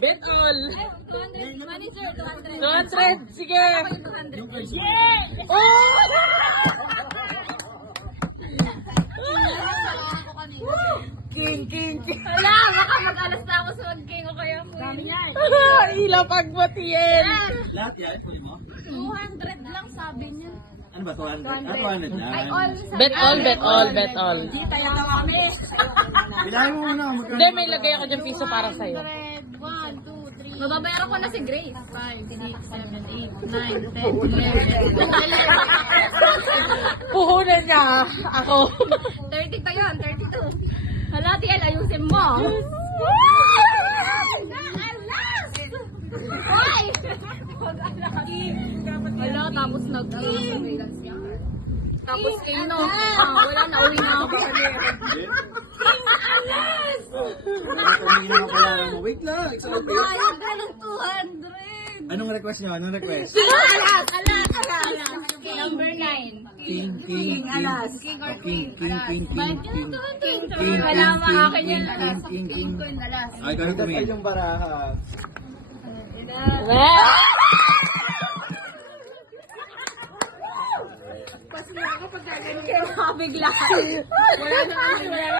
Bet all. 200. Manager, 200. 200. Sige. 200. Yeah! Oh! King. Wala, baka mag-alas na ako sa mag-king o kaya po. Ilaw pagbutiin. Lahat yan, puli mo? 200 lang sabi niya. Ano ba, 200? Ah, 200 lang. Ay, all sa Bet all. tayo na kami. Bilahin mo muna. Hindi, may lagay ako dyan piso para sa'yo. 100, 1, 2, 3. Mababayaran ko na si Grace. 5, 6, 7, 8, 9, 10, 11, 12. Puhunan niya ako. 30 pa yun, 32. Hala, Tiel, ayusin mo. Hoy! Hala, tapos nag-surveillance niya. Tapos kayo, no? Wala na, uwi na ako. Wait lang, excited. Bayad ka ng 200. Anong request nyo? Anong request? Alas. Number 9. King. Alas. King or queen. King. Wala makakin yan. Alas. King. Queen, alas. Ay, kahit kami. Yung baraha. Kasi ako pag gaganyan, bigla. Wala na